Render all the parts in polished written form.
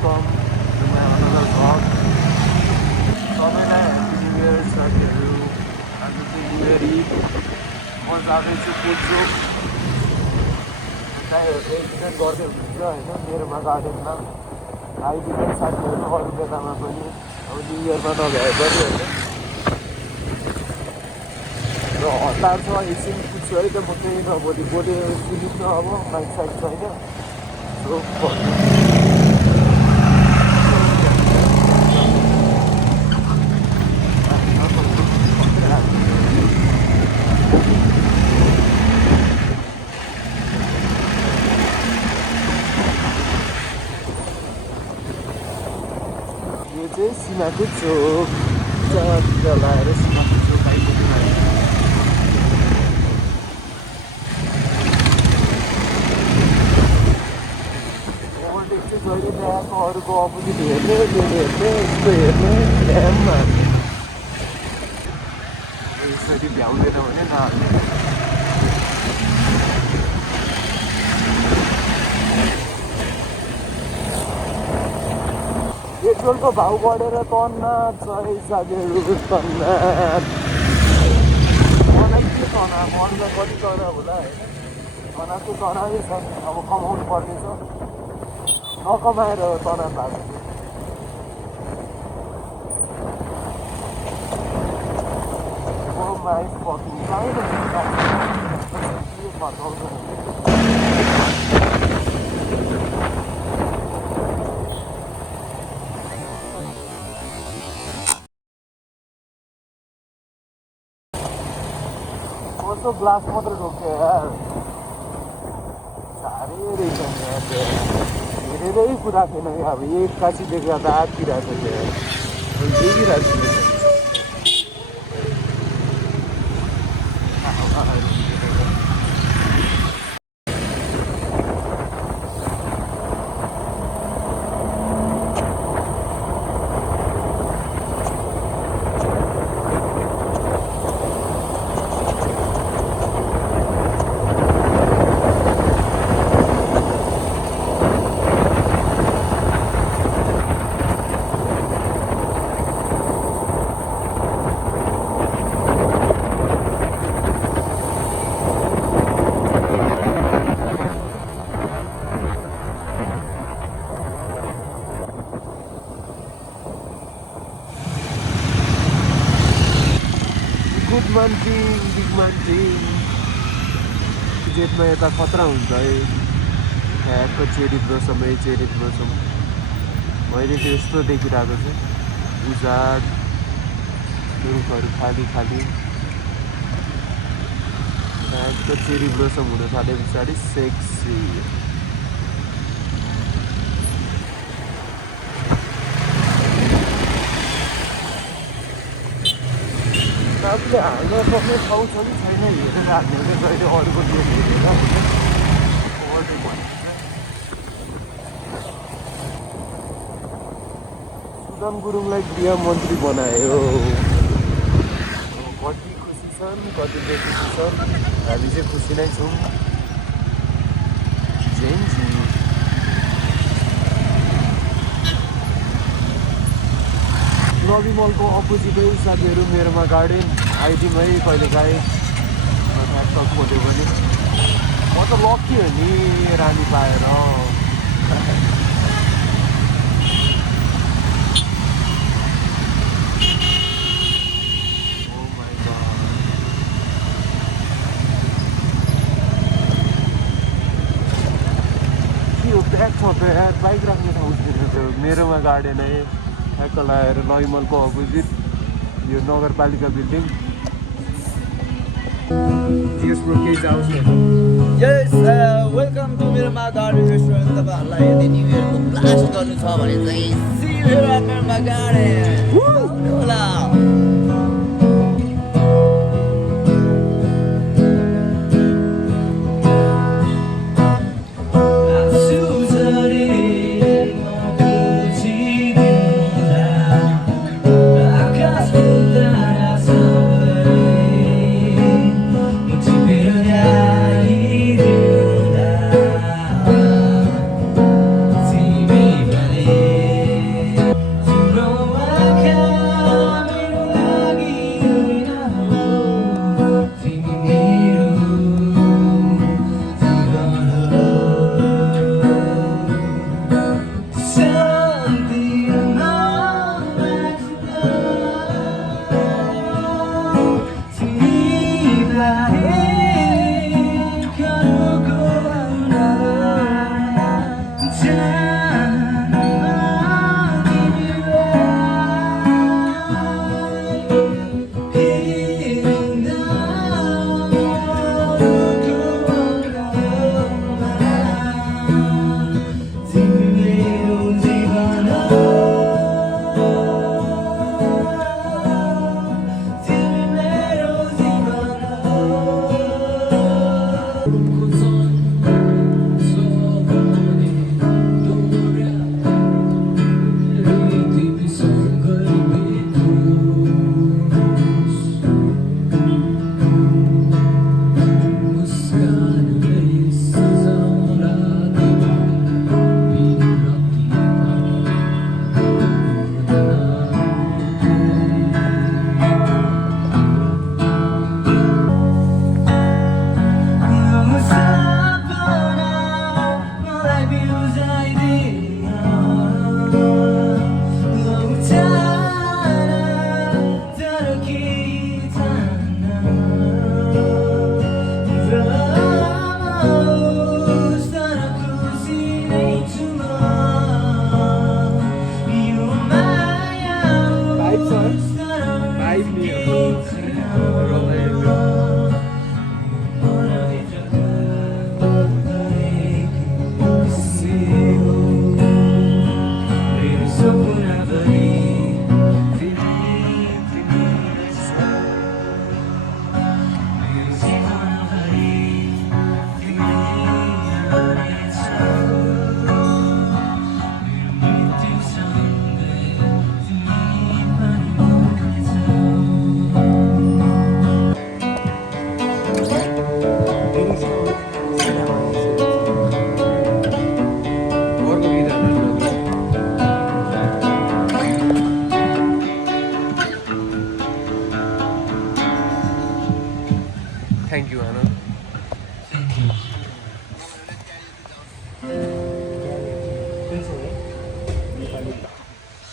welcome to my another vlog. सबैलाई happy new year साथीहरू। आज चाहिँ न्यू इयर इभ। म जाँदैछु पोचोक। गाईहरू एक्सटेन्ड गर्दै हुनुहुन्छ होइन मेरोमा गार्डनमा। आइदिने साथीहरू अरू बेलामा पनि अब न्यु इयरमा नभए पनि होइन। र हतार छ एकछिन पुग्छु है त म केही नभोलि भोलि सुनिन्न अब बाइक साइड छैन। सो यो चाहिँ सीमाको चोक जहाँतिर लाएर सीमाको चोक आइपुग्नु भएको। ओभरटेक चाहिँ जहिले ल्याएको अरूको अपोजिट हेर्ने त्यो हेर्ने यस्तो हेर्ने ड्याममा यसरी भ्याउँदैन भने नहाल्ने। पेट्रोलको भाउ बढेर तन्नाथ छ है साथीहरू, तन्नाथ। मलाई के तनाव, मनलाई कति तनाव होला होइन। तनाव चाहिँ तनावै छ, अब कमाउनु पर्नेछ। नकमाएर तनाव भएको थियो। माइस फकिङ कहीँ के फर्काउँछ। कस्तो ग्लास मात्र ढोक्यो यार, साह्रै रहेछ यार। हेरेरै कुरा थिएन अब एक्कासी देख्दा त आँटिरहेको थियो यार, देखिरहेको थियो। बिग मान्छे जेटमा यता खतरा हुन्छ है। यहाँको चेरी ब्लोसम है, चेरी ब्लोसम मैले चाहिँ यस्तो देखिरहेको छु, उजाड रुखहरू खाली खाली। यहाँको चेरी ब्लोसम हुन थाले पछाडि सेक्सी। आफूले हाल्न सक्ने ठाउँ छ कि छैन हेरेर हाल्ने कहिले अरूको गेम हेरेर ओभरटेक भनेको चाहिँ। सुदन गुरुङलाई गृहमन्त्री बनायो। कति खुसी छन्, कति बेखुसी छन्। हामी चाहिँ खुसी नै छौँ। जेन्जी रवि मलको अपोजिटै साथीहरू मेरोमा गार्डन। आइदिउँ है कहिलेकाहीँ ठ्याक्क खोल्यो भने। म त लक्की हो नि रानी पाएर। ओ माई गॉड, के हो प्याक छ त यार, बाइक राख्ने ठाउँ छैन त। मेरोमा गार्डन है ठ्याक्क लगाएर लैमलको अपोजिट यो नगरपालिका building. Yes, welcome to Mirama Garden Restaurant. तपाईहरुलाई यदि न्यू इयरको ब्लास्ट गर्नु छ भने चाहिँ see you here at Mirama Garden. होला Bye.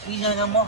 दुईजना म